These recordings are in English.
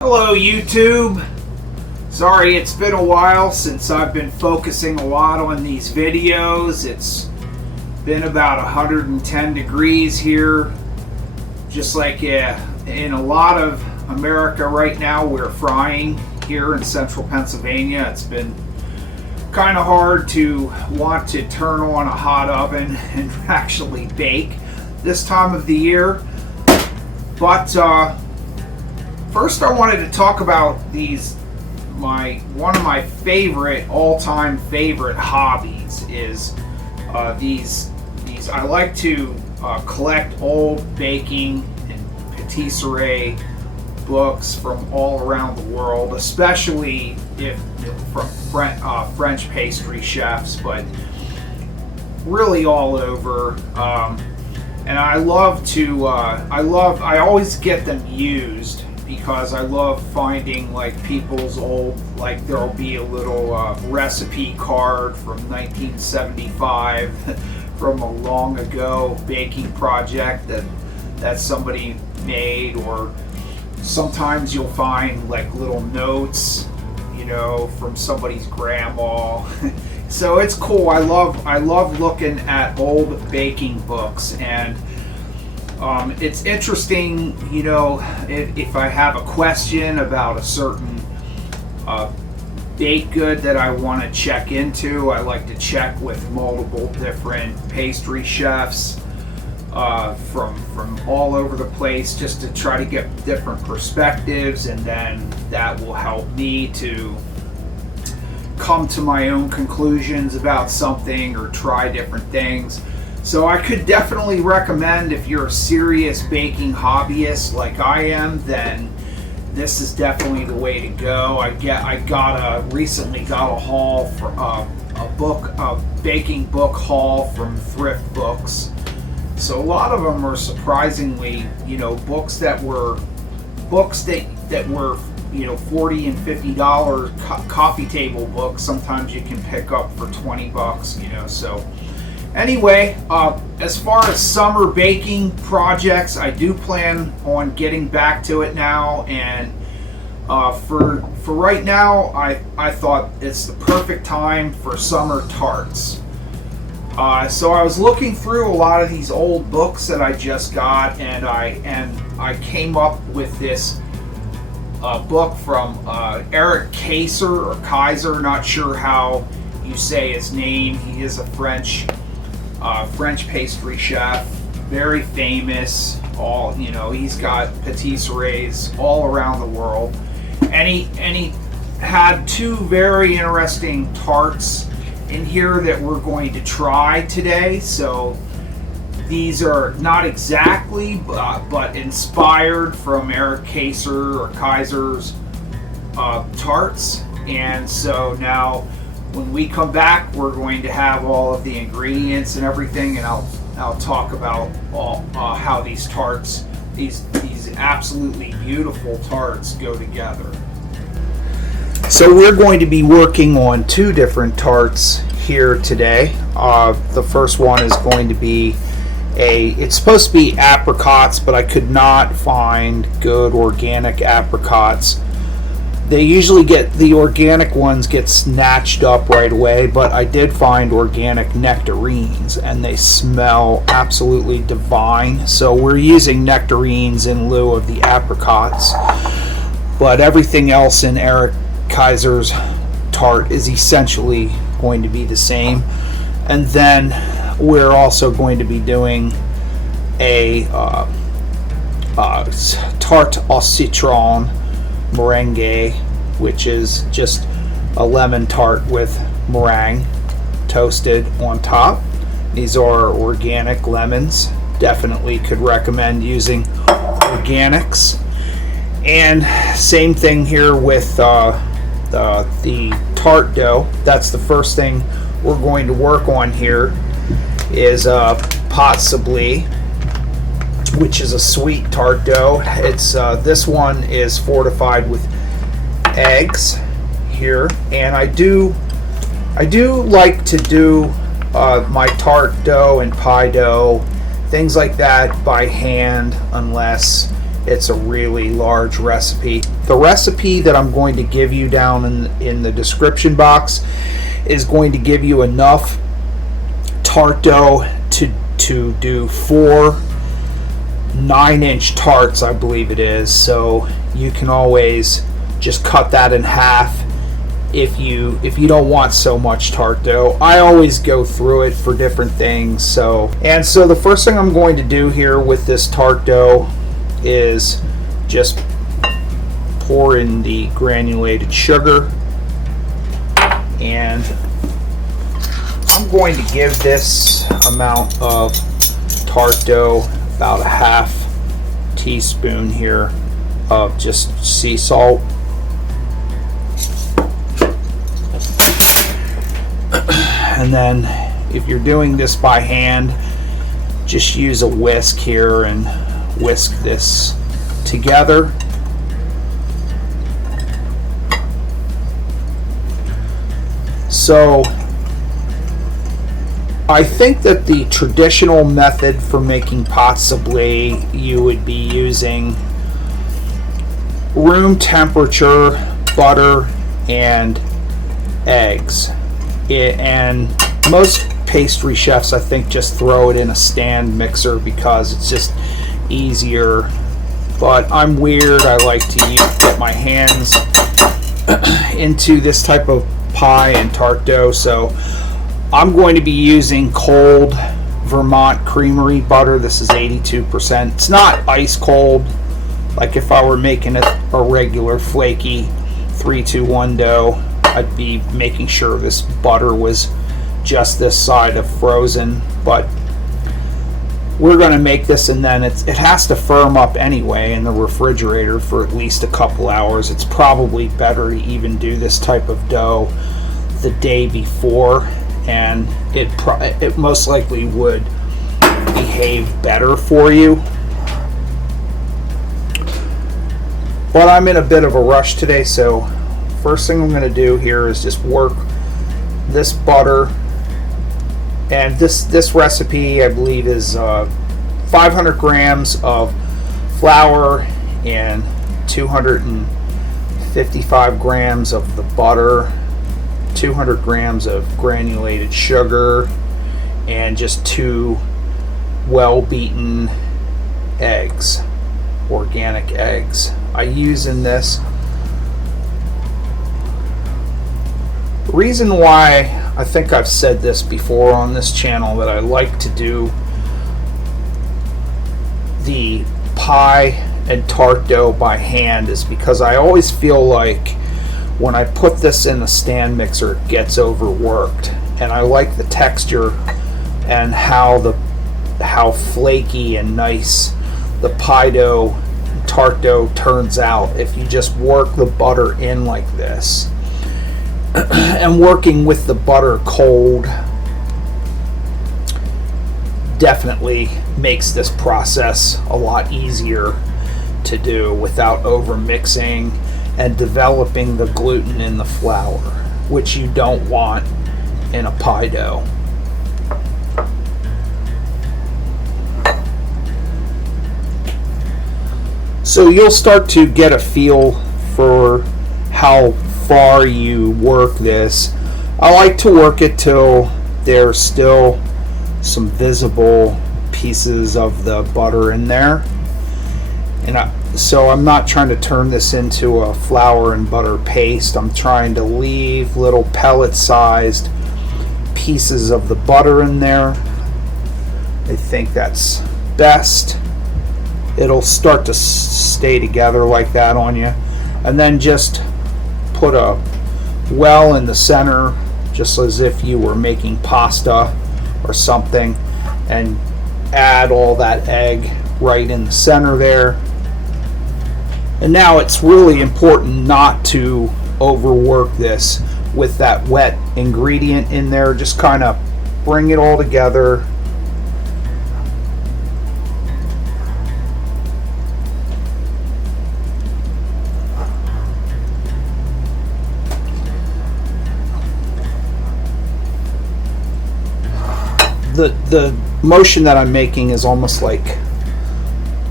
Hello YouTube. Sorry it's been a while since I've been focusing a lot on these videos. It's been about 110 degrees here, just like in a lot of America right now. We're frying here in central Pennsylvania. It's been kind of hard to want to turn on a hot oven and actually bake this time of the year, but first, I wanted to talk about one of my all-time favorite hobbies is these. I like to collect old baking and patisserie books from all around the world, especially from French pastry chefs, but really all over. And I love to. I always get them used, because I love finding like people's old, like there'll be a little recipe card from 1975 from a long ago baking project that somebody made, or sometimes you'll find like little notes, from somebody's grandma. So it's cool. I love looking at old baking books, and it's interesting, if I have a question about a certain baked good that I want to check into. I like to check with multiple different pastry chefs from all over the place, just to try to get different perspectives, and then that will help me to come to my own conclusions about something or try different things. So I could definitely recommend, if you're a serious baking hobbyist like I am, then this is definitely the way to go. I recently got a haul for a baking book haul from Thrift Books. So a lot of them are surprisingly, books that were $40 and $50 coffee table books. Sometimes you can pick up for $20, So anyway, as far as summer baking projects, I do plan on getting back to it now, and for right now, I thought it's the perfect time for summer tarts. So I was looking through a lot of these old books that I just got, and I came up with this book from Eric Kaiser, not sure how you say his name. He is a French pastry chef, very famous. He's got patisseries all around the world, and he had two very interesting tarts in here that we're going to try today. So these are not exactly, but inspired from Eric Kaiser's tarts. And so now, when we come back, we're going to have all of the ingredients and everything, and I'll talk about how these tarts, these absolutely beautiful tarts, go together. So we're going to be working on two different tarts here today. The first one is going to be it's supposed to be apricots, but I could not find good organic apricots. They usually the organic ones get snatched up right away, but I did find organic nectarines, and they smell absolutely divine. So we're using nectarines in lieu of the apricots, but everything else in Eric Kaiser's tart is essentially going to be the same. And then we're also going to be doing a tart au citron meringue, which is just a lemon tart with meringue toasted on top. These are organic lemons. Definitely could recommend using organics. And same thing here with the tart dough. That's the first thing we're going to work on here, is pot sablé, which is a sweet tart dough. It's this one is fortified with eggs here, and I do like to do my tart dough and pie dough, things like that, by hand, unless it's a really large recipe. The recipe that I'm going to give you down in the description box is going to give you enough tart dough to do 4 9-inch tarts, I believe it is. So you can always just cut that in half if you don't want so much tart dough. I always go through it for different things. So the first thing I'm going to do here with this tart dough is just pour in the granulated sugar, and I'm going to give this amount of tart dough about a half teaspoon here of just sea salt. And then if you're doing this by hand, just use a whisk here and whisk this together. So I think that the traditional method for making pâte sablé, you would be using room temperature butter and eggs. And most pastry chefs, I think, just throw it in a stand mixer because it's just easier. But I'm weird. I like to get my hands into this type of pie and tart dough. So I'm going to be using cold Vermont Creamery butter. This is 82%. It's not ice cold like if I were making a regular flaky 3-2-1 dough. I'd be making sure this butter was just this side of frozen, but we're going to make this, and then it has to firm up anyway in the refrigerator for at least a couple hours. It's probably better to even do this type of dough the day before, and it most likely would behave better for you. But I'm in a bit of a rush today, so first thing I'm going to do here is just work this butter. And this recipe, I believe, is 500 grams of flour and 255 grams of the butter, 200 grams of granulated sugar, and just 2 well-beaten eggs, organic eggs. I use in this. The reason why, I think I've said this before on this channel, that I like to do the pie and tart dough by hand is because I always feel like when I put this in the stand mixer it gets overworked, and I like the texture and how flaky and nice the pie dough, tart dough turns out if you just work the butter in like this. And working with the butter cold definitely makes this process a lot easier to do without over mixing and developing the gluten in the flour, which you don't want in a pie dough. So you'll start to get a feel for how far you work this. I like to work it till there's still some visible pieces of the butter in there, and so I'm not trying to turn this into a flour and butter paste. I'm trying to leave little pellet sized pieces of the butter in there. I think that's best. It'll start to stay together like that on you, and then just put a well in the center, just as if you were making pasta or something, and add all that egg right in the center there. And now it's really important not to overwork this with that wet ingredient in there. Just kind of bring it all together. The motion that I'm making is almost like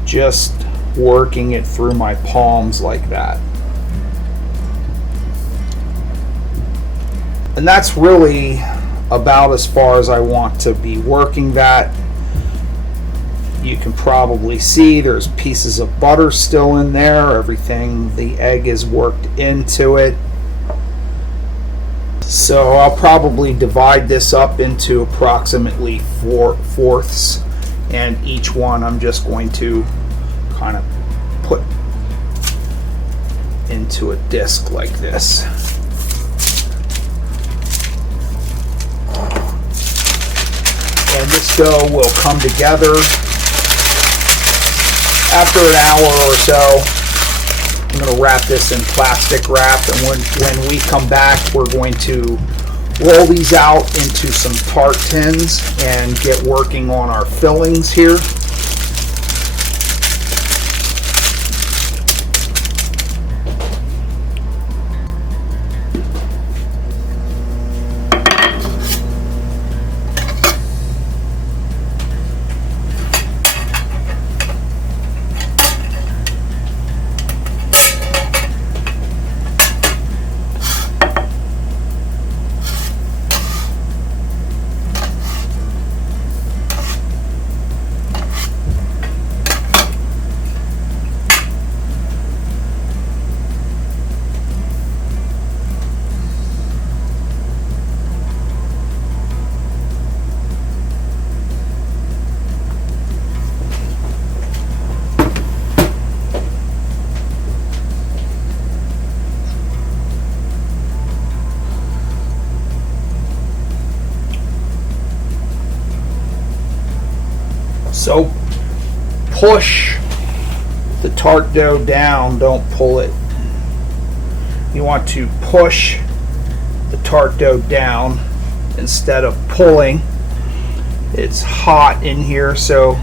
just working it through my palms like that. And that's really about as far as I want to be working that. You can probably see there's pieces of butter still in there. Everything, the egg is worked into it. So I'll probably divide this up into approximately 4/4, and each one I'm just going to kind of put into a disc like this. And this dough will come together after an hour or so. I'm going to wrap this in plastic wrap, and when we come back, we're going to roll these out into some tart tins and get working on our fillings here. So push the tart dough down, don't pull it. You want to push the tart dough down instead of pulling. It's hot in here, so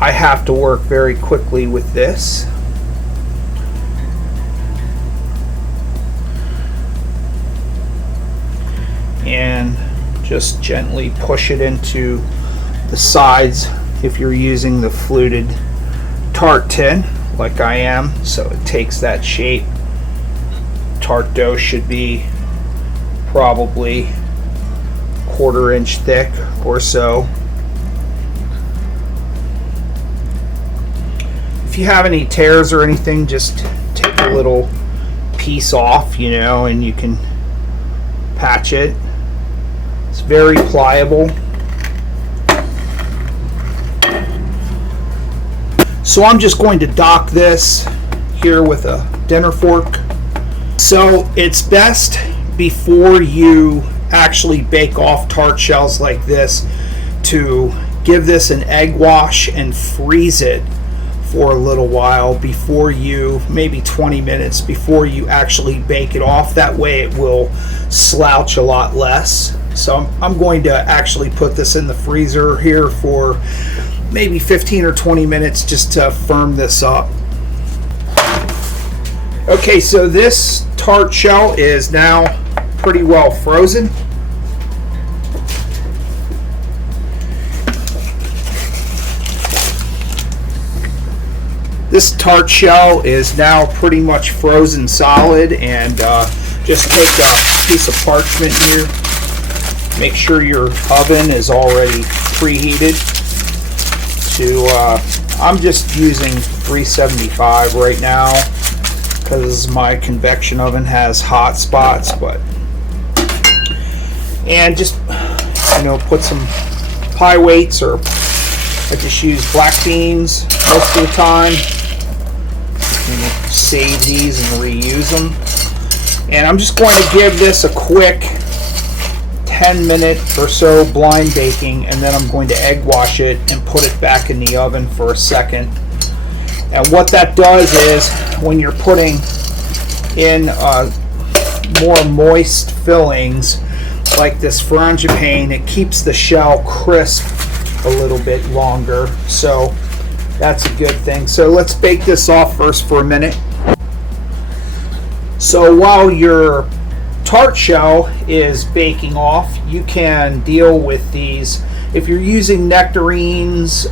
I have to work very quickly with this. And just gently push it into the sides if you're using the fluted tart tin like I am, so it takes that shape. Tart dough should be probably 1/4 inch thick or so. If you have any tears or anything, just take a little piece off, you know, and you can patch it. It's very pliable. So I'm just going to dock this here with a dinner fork. So it's best before you actually bake off tart shells like this to give this an egg wash and freeze it for a little while before you, maybe 20 minutes before you actually bake it off. That way it will slouch a lot less. So I'm going to actually put this in the freezer here for maybe 15 or 20 minutes just to firm this up. Okay, so this tart shell is now pretty well frozen. This tart shell is now pretty much frozen solid, and just take a piece of parchment here. Make sure your oven is already preheated to, I'm just using 375 right now because my convection oven has hot spots, and just, you know, put some pie weights, or I just use black beans most of the time. You can save these and reuse them. And I'm just going to give this a quick 10-minute or so blind baking, and then I'm going to egg wash it and put it back in the oven for a second. And what that does is, when you're putting in more moist fillings like this frangipane, it keeps the shell crisp a little bit longer, so that's a good thing. So let's bake this off first for a minute. So while your tart shell is baking off, you can deal with these. If you're using nectarines,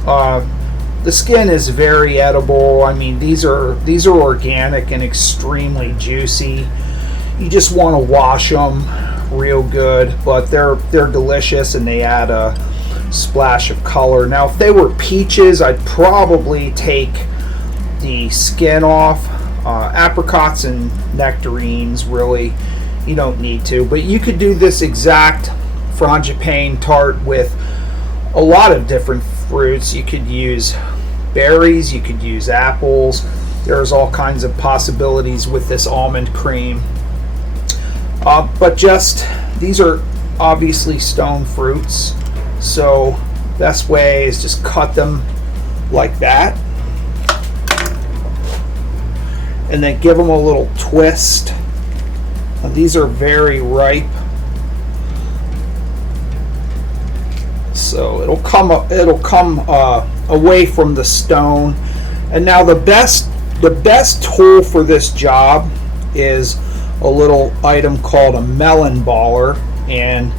The skin is very edible. I mean, these are organic and extremely juicy. You just want to wash them real good, but they're delicious and they add a splash of color. Now, if they were peaches, I'd probably take the skin off. Apricots and nectarines, really, you don't need to. But you could do this exact frangipane tart with a lot of different fruits. You could use berries, you could use apples. There's all kinds of possibilities with this almond cream. But just, these are obviously stone fruits, so best way is just cut them like that and then give them a little twist. Now, these are very ripe, so it'll come away from the stone. And now the best tool for this job is a little item called a melon baller, and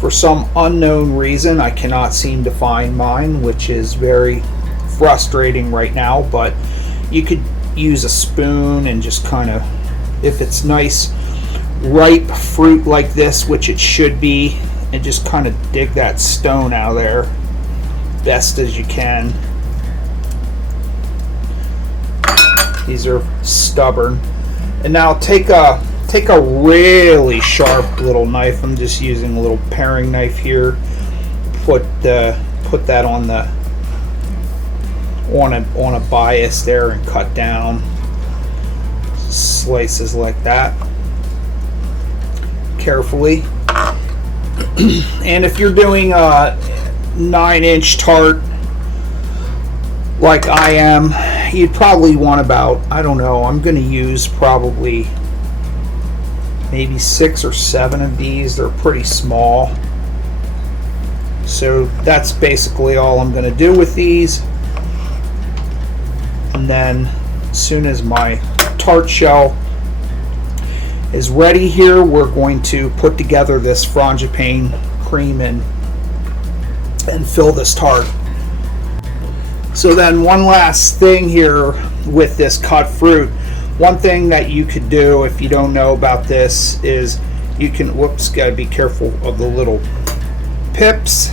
for some unknown reason I cannot seem to find mine, which is very frustrating right now. But you could use a spoon and just kind of, if it's nice ripe fruit like this, which it should be, and just kind of dig that stone out of there best as you can. These are stubborn. And now take a really sharp little knife. I'm just using a little paring knife here. Put that on a bias there and cut down slices like that carefully. And if you're doing a 9-inch tart like I am, you'd probably want about, I don't know, I'm going to use probably maybe 6 or 7 of these. They're pretty small. So that's basically all I'm going to do with these. And then as soon as my tart shell is ready here, we're going to put together this frangipane cream and fill this tart. So then one last thing here with this cut fruit. One thing that you could do if you don't know about this is you can, whoops, gotta be careful of the little pips.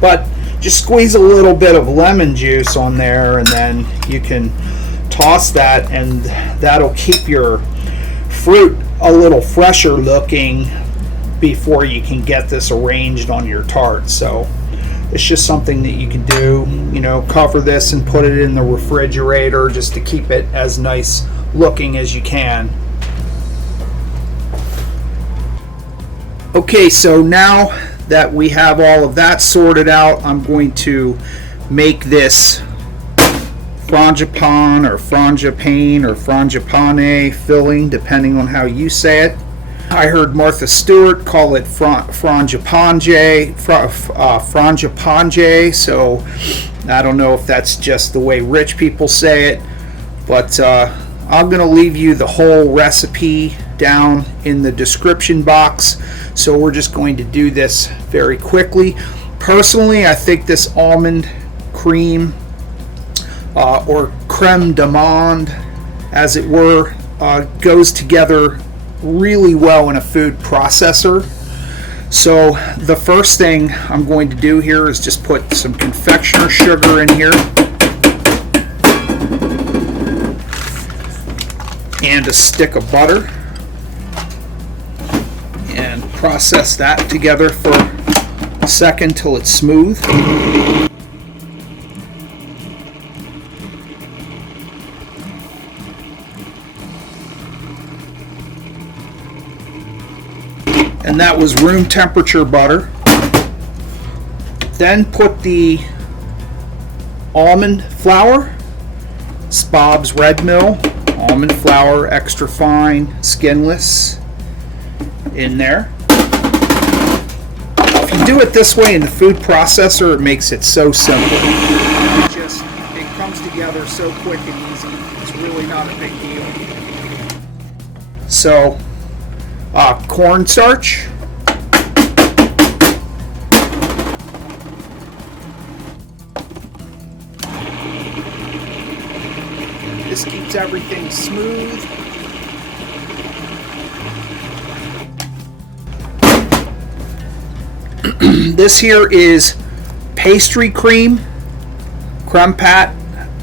But just squeeze a little bit of lemon juice on there, and then you can toss that, and that'll keep your fruit a little fresher looking before you can get this arranged on your tart. So it's just something that you can do. You know, cover this and put it in the refrigerator just to keep it as nice looking as you can. Okay, so now that we have all of that sorted out, I'm going to make this frangipane or frangipane filling, depending on how you say it. I heard Martha Stewart call it frangipane, so I don't know if that's just the way rich people say it, but I'm going to leave you the whole recipe down in the description box. So we're just going to do this very quickly. Personally, I think this almond cream or creme d'amande, as it were, goes together really well in a food processor. So the first thing I'm going to do here is just put some confectioner sugar in here and a stick of butter, and process that together for a second till it's smooth. And that was room temperature butter. Then put the almond flour, Bob's Red Mill almond flour, extra fine, skinless, in there. If you do it this way in the food processor, it makes it so simple. It comes together so quick and easy. It's really not a big deal. So, cornstarch, keeps everything smooth. This here is pastry cream, creme pat.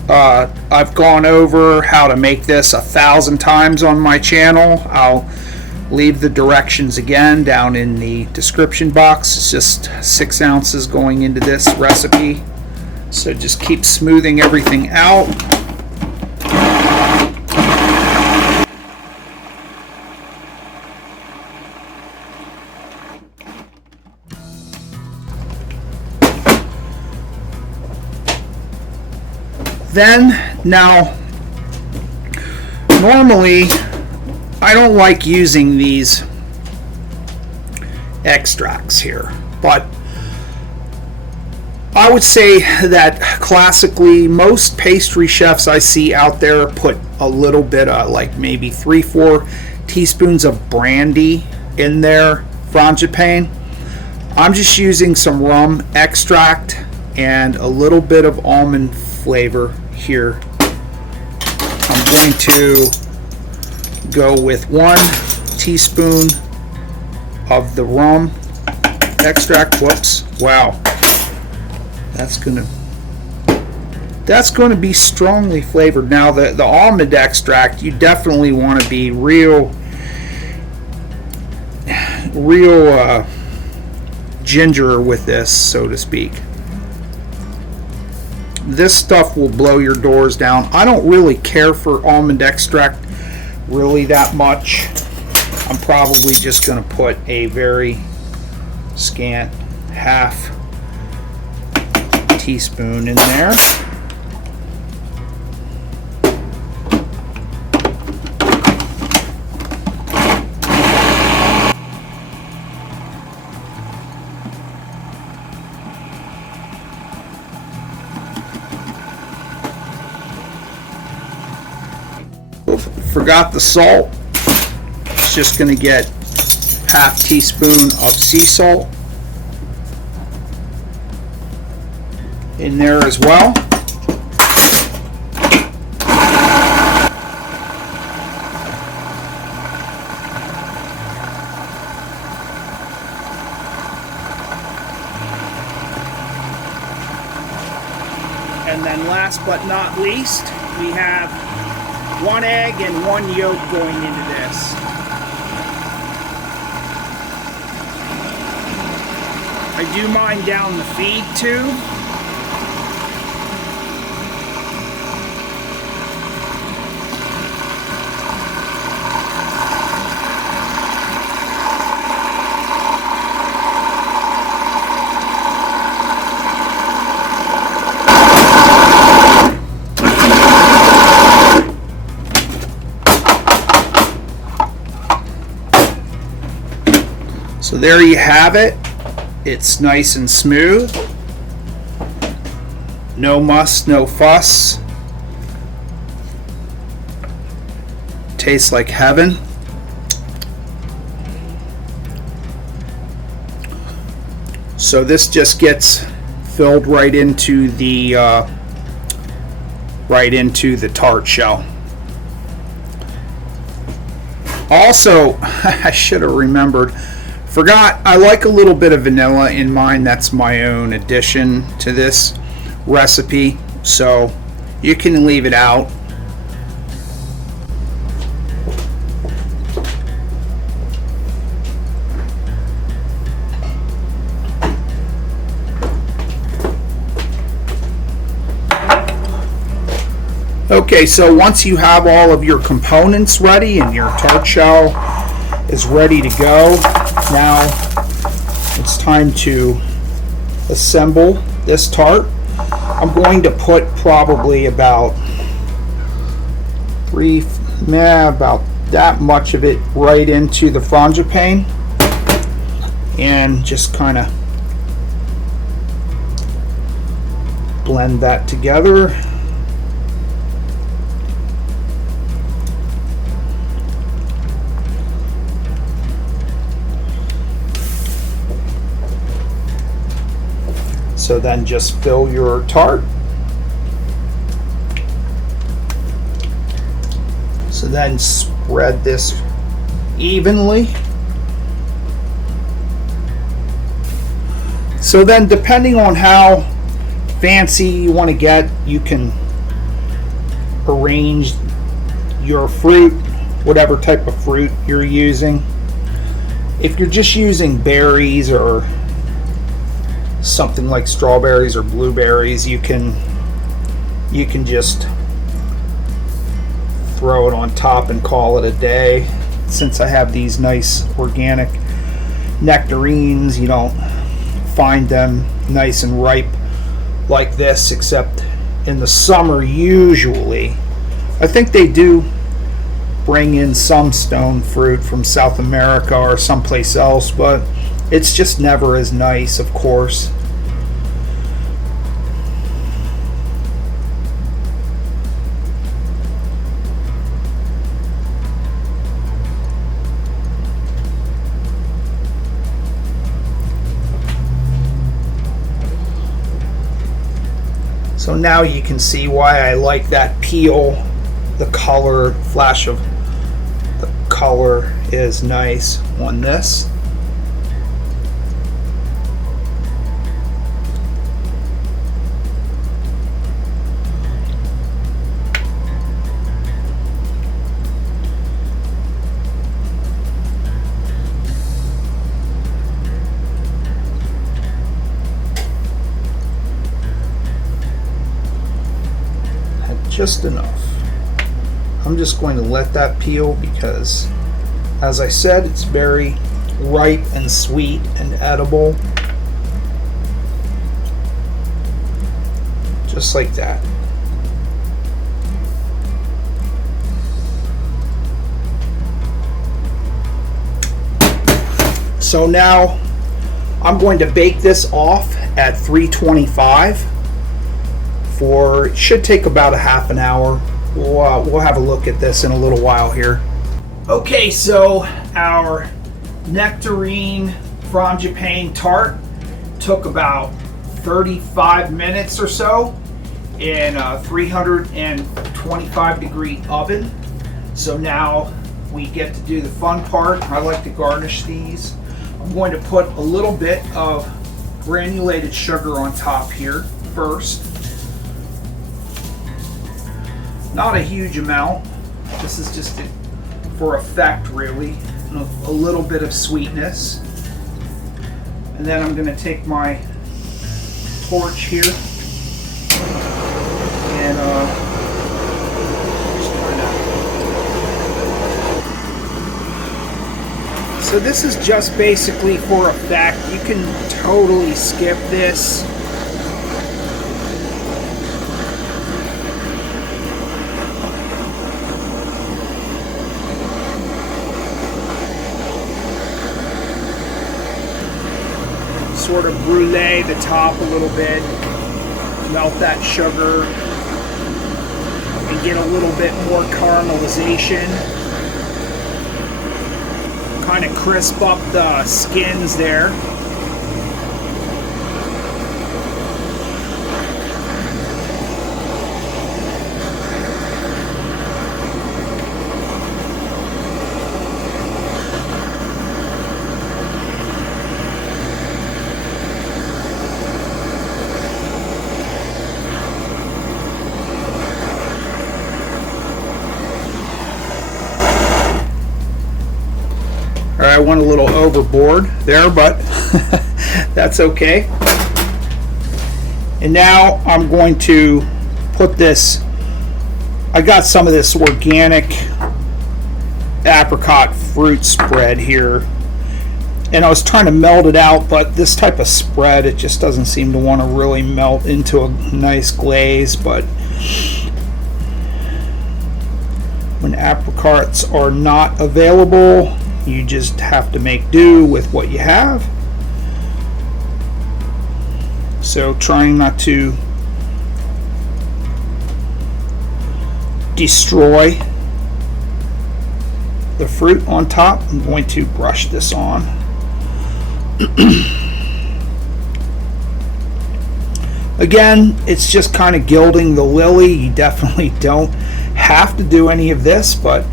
I've gone over how to make this 1,000 times on my channel. I'll leave the directions again down in the description box. It's just 6 ounces going into this recipe. So just keep smoothing everything out. Now, normally I don't like using these extracts here, but I would say that classically most pastry chefs I see out there put a little bit of, like maybe 3-4 teaspoons of brandy in their frangipane. I'm just using some rum extract and a little bit of almond flavor here. I'm going to go with 1 teaspoon of the rum extract. Whoops. Wow. That's gonna be strongly flavored. Now the almond extract, you definitely want to be real ginger with this, so to speak. This stuff will blow your doors down. I don't really care for almond extract really that much. I'm probably just going to put a very scant half teaspoon in there. Forgot the salt. It's just going to get half teaspoon of sea salt in there as well. And then last but not least, we have 1 egg and 1 yolk going into this. I do mine down the feed tube. So there you have it. It's nice and smooth. No muss, no fuss. Tastes like heaven. So this just gets filled right into the tart shell. Also, I should have remembered. Forgot, I like a little bit of vanilla in mine. That's my own addition to this recipe, so you can leave it out. Okay, so once you have all of your components ready and your tart shell is ready to go, now it's time to assemble this tart. I'm going to put probably about about that much of it right into the frangipane and just kind of blend that together. So then just fill your tart. So then spread this evenly. So then, depending on how fancy you want to get, you can arrange your fruit, whatever type of fruit you're using. If you're just using berries or something like strawberries or blueberries, you can just throw it on top and call it a day. Since I have these nice organic nectarines, you don't find them nice and ripe like this, except in the summer usually. I think they do bring in some stone fruit from South America or someplace else, but it's just never as nice, of course. So now you can see why I like that peel. The color, flash of the color is nice on this. Just enough. I'm just going to let that peel because, as I said, it's very ripe and sweet and edible. Just like that. So now I'm going to bake this off at 325. It should take about a half an hour. We'll have a look at this in a little while here. Okay, so our Nectarine Frangipane Tart took about 35 minutes or so in a 325 degree oven. So now we get to do the fun part. I like to garnish these. I'm going to put a little bit of granulated sugar on top here first. Not a huge amount. This is just for effect, really. A little bit of sweetness. And then I'm going to take my torch here and just kind of. So this is just basically for effect. You can totally skip this. Sort of brulee the top a little bit, melt that sugar, and get a little bit more caramelization. Kind of crisp up the skins there. I went a little overboard there, but that's okay. And now I'm going to put this, I got some of this organic apricot fruit spread here, and I was trying to melt it out, but this type of spread, it just doesn't seem to want to really melt into a nice glaze. But when apricots are not available, you just have to make do with what you have. So trying not to destroy the fruit on top, I'm going to brush this on. Again, it's just kind of gilding the lily. You definitely don't have to do any of this, but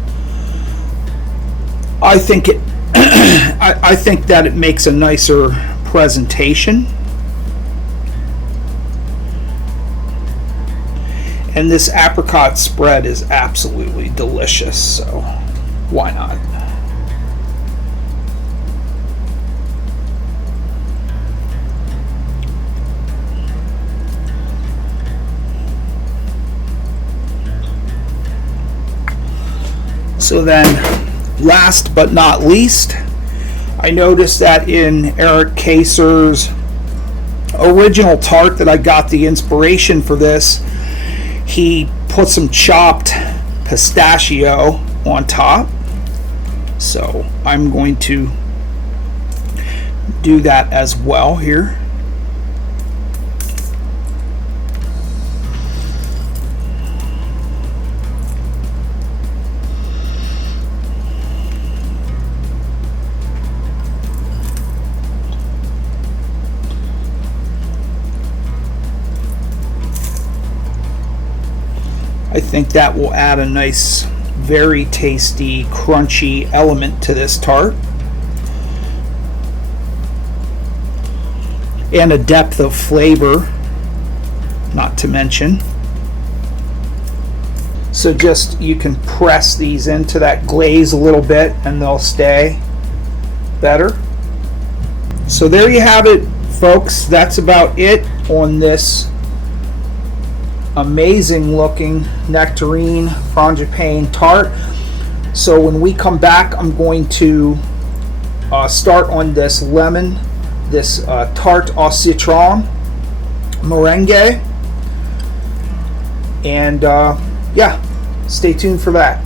I think it I think that it makes a nicer presentation. And this apricot spread is absolutely delicious, so why not? So then, last but not least, I noticed that in Eric Kaser's original tart that I got the inspiration for this, he put some chopped pistachio on top. So I'm going to do that as well here. I think that will add a nice, very tasty, crunchy element to this tart. And a depth of flavor, not to mention. So just, you can press these into that glaze a little bit and they'll stay better. So there you have it, folks. That's about it on this amazing looking Nectarine Frangipane Tart. So when we come back, I'm going to start on this lemon, this Tart au citron meringue, and yeah, stay tuned for that.